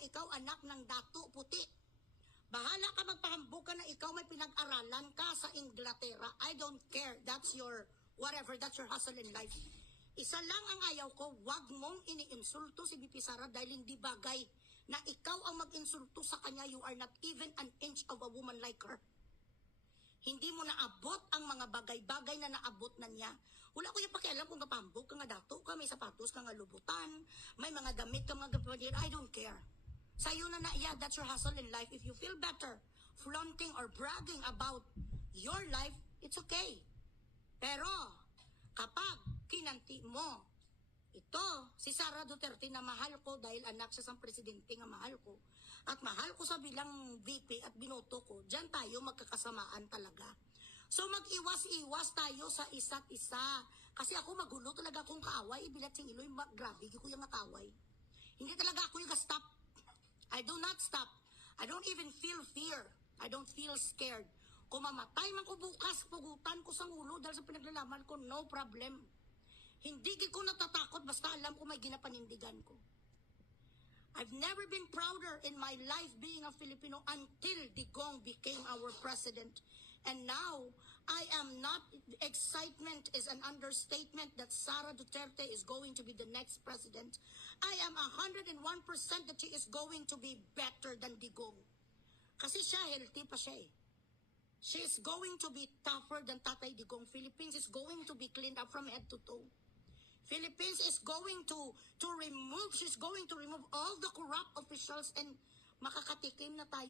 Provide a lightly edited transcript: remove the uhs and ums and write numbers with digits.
na ikaw anak ng dato puti. Bahala ka magpahambog ka na ikaw may pinag-aralan ka sa Inglaterra. I don't care. That's your, whatever, that's your hustle in life. Isa lang ang ayaw ko, wag mong iniinsulto si BP Sara dahil hindi bagay na ikaw ang mag-insulto sa kanya. You are not even an inch of a woman like her. Hindi mo naabot ang mga bagay-bagay na naabot na niya. Wala ko yung pakialam kung kapambog ka nga dato ka, may sapatos ka nga lubutan, may mga gamit ka mga gapadir. I don't care. Sa'yo na yeah, that's your hustle in life. If you feel better flaunting or bragging about your life, it's okay. Pero, kapag kinanti mo, ito, si Sara Duterte na mahal ko dahil anak siya sa presidente nga mahal ko. At mahal ko sa bilang VP at binoto ko, dyan tayo magkakasamaan talaga. So mag-iwas-iwas tayo sa isa't isa. Kasi ako magulo talaga akong kaaway. Ibilat sing iloy, grabe, ko yung kaaway. Hindi talaga ako yung stop. I do not stop. I don't even feel fear. I don't feel scared. Kung mamatay man ko bukas, pugutan ko sa ulo dahil sa pinaglalaman ko, no problem. Hindi ko natatakot basta alam ko may ginapanindigan ko. I've never been prouder in my life being a Filipino until Digong became our president. And now, I am not, excitement is an understatement that Sara Duterte is going to be the next president. I am 101% that she is going to be better than Digong. Kasi siya, healthy pa siya eh. She is going to be tougher than Tatay Digong. Philippines is going to be cleaned up from head to toe. Philippines is going to remove, she's going to remove all the corrupt officials and makakatikim na tayo.